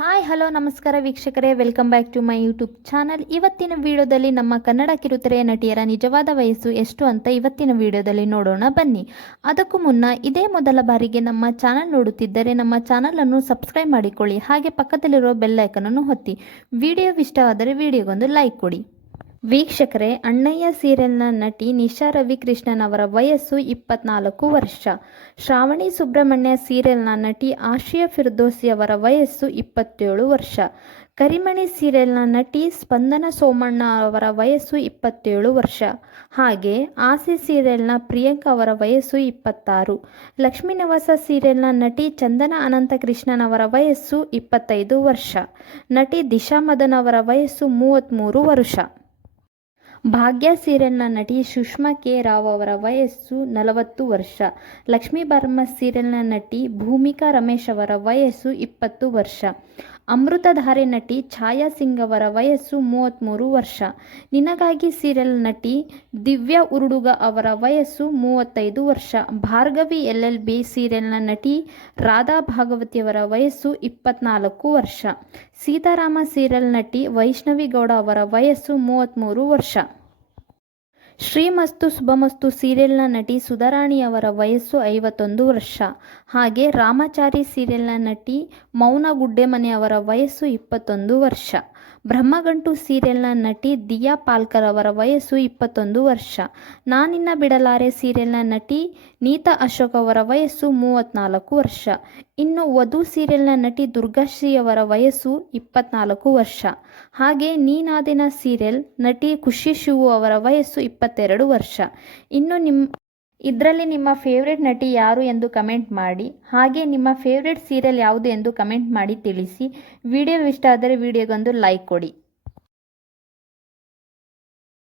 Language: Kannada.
ಹಾಯ್ ಹಲೋ ನಮಸ್ಕಾರ ವೀಕ್ಷಕರೇ, welcome back to my YouTube channel. ಇವತ್ತಿನ ವಿಡಿಯೋದಲ್ಲಿ ನಮ್ಮ ಕನ್ನಡ ಕಿರುತೆರೆಯ ನಟಿಯರ ನಿಜವಾದ ವಯಸ್ಸು ಎಷ್ಟು ಅಂತ ಇವತ್ತಿನ ವಿಡಿಯೋದಲ್ಲಿ ನೋಡೋಣ ಬನ್ನಿ. ಅದಕ್ಕೂ ಮುನ್ನ ಇದೇ ಮೊದಲ ಬಾರಿಗೆ ನಮ್ಮ ಚಾನಲ್ ನೋಡುತ್ತಿದ್ದರೆ ನಮ್ಮ ಚಾನಲನ್ನು ಸಬ್ಸ್ಕ್ರೈಬ್ ಮಾಡಿಕೊಳ್ಳಿ, ಹಾಗೆ ಪಕ್ಕದಲ್ಲಿರೋ ಬೆಲ್ ಐಕನನ್ನು ಒತ್ತಿ. ವಿಡಿಯೋ ಇಷ್ಟವಾದರೆ ವಿಡಿಯೋಗೊಂದು ಲೈಕ್ ಕೊಡಿ. ವೀಕ್ಷಕರೇ, ಅಣ್ಣಯ್ಯ ಸೀರಿಯಲ್ನ ನಟಿ ನಿಶಾ ರವಿಕೃಷ್ಣನ್ ಅವರ ವಯಸ್ಸು 24 ವರ್ಷ. ಶ್ರಾವಣಿ ಸುಬ್ರಹ್ಮಣ್ಯ ಸೀರಿಯಲ್ನ ನಟಿ ಆಶಿಯಾ ಫಿರ್ದೋಸಿ ಅವರ ವಯಸ್ಸು 27 ವರ್ಷ. ಕರಿಮಣಿ ಸೀರಿಯಲ್ನ ನಟಿ ಸ್ಪಂದನ ಸೋಮಣ್ಣ ಅವರ ವಯಸ್ಸು 27 ವರ್ಷ. ಹಾಗೆ ಆಸೆ ಸೀರಿಯಲ್ನ ಪ್ರಿಯಾಂಕಾ ಅವರ ವಯಸ್ಸು 26. ಲಕ್ಷ್ಮೀ ನಿವಾಸ ಸೀರಿಯಲ್ನ ನಟಿ ಚಂದನ ಅನಂತಕೃಷ್ಣನ್ ಅವರ ವಯಸ್ಸು 25 ವರ್ಷ. ನಟಿ ದಿಶಾ ಮದನ್ ಅವರ ವಯಸ್ಸು 33 ವರ್ಷ. ಭಾಗ್ಯ ಸೀರಿಯಲ್ನ ನಟಿ ಸುಷ್ಮಾ ಕೆ ರಾವ್ ಅವರ ವಯಸ್ಸು 40 ವರ್ಷ. ಲಕ್ಷ್ಮೀ ಬಾರಮ್ಮ ಸೀರಿಯಲ್ನ ನಟಿ ಭೂಮಿಕಾ ರಮೇಶ್ ಅವರ ವಯಸ್ಸು 20 ವರ್ಷ. ಅಮೃತಧಾರೆ ನಟಿ ಛಾಯಾ ಸಿಂಗ್ ಅವರ ವಯಸ್ಸು 33 ವರ್ಷ. ನಿನಗಾಗಿ ಸೀರಿಯಲ್ ನಟಿ ದಿವ್ಯಾ ಉರುಡುಗ ಅವರ ವಯಸ್ಸು 35 ವರ್ಷ. ಭಾರ್ಗವಿ LLB ಸೀರಿಯಲ್ನ ನಟಿ ರಾಧಾ ಭಾಗವತಿಯವರ ವಯಸ್ಸು 24 ವರ್ಷ. ಸೀತಾರಾಮ ಸೀರಿಯಲ್ ನಟಿ ವೈಷ್ಣವಿ ಗೌಡ ಅವರ ವಯಸ್ಸು 33 ವರ್ಷ. ಶ್ರೀಮಸ್ತು ಶುಭಮಸ್ತು ಸೀರಿಯಲ್ನ ನಟಿ ಸುಧಾರಾಣಿ ಅವರ ವಯಸ್ಸು 51 ವರ್ಷ. ಹಾಗೆ ರಾಮಚಾರಿ ಸೀರಿಯಲ್ನ ನಟಿ ಮೌನ ಗುಡ್ಡೆಮನೆ ಅವರ ವಯಸ್ಸು 21 ವರ್ಷ. ಬ್ರಹ್ಮಗಂಟು ಸೀರಿಯಲ್ನ ನಟಿ ದಿಯಾ ಪಾಲ್ಕರ್ ಅವರ ವಯಸ್ಸು 21 ವರ್ಷ. ನಾನಿನ್ನ ಬಿಡಲಾರೆ ಸೀರಿಯಲ್ನ ನಟಿ ನೀತಾ ಅಶೋಕ್ ಅವರ ವಯಸ್ಸು 34 ವರ್ಷ. ಇನ್ನು ವಧು ಸೀರಿಯಲ್ನ ನಟಿ ದುರ್ಗಾಶ್ರೀ ಅವರ ವಯಸ್ಸು 24 ವರ್ಷ. ಹಾಗೆ ನೀನಾದಿನ ಸೀರಿಯಲ್ ನಟಿ ಖುಷಿ ಶಿವು ಅವರ ವಯಸ್ಸು 22 ವರ್ಷ. ಇನ್ನು ಇದರಲ್ಲಿ ನಿಮ್ಮ ಫೇವ್ರೆಟ್ ನಟಿ ಯಾರು ಎಂದು ಕಮೆಂಟ್ ಮಾಡಿ, ಹಾಗೆ ನಿಮ್ಮ ಫೇವ್ರೆಟ್ ಸೀರಿಯಲ್ ಯಾವುದು ಎಂದು ಕಮೆಂಟ್ ಮಾಡಿ ತಿಳಿಸಿ. ವಿಡಿಯೋ ಇಷ್ಟ ಆದರೆ ವಿಡಿಯೋಗೊಂದು ಲೈಕ್ ಕೊಡಿ.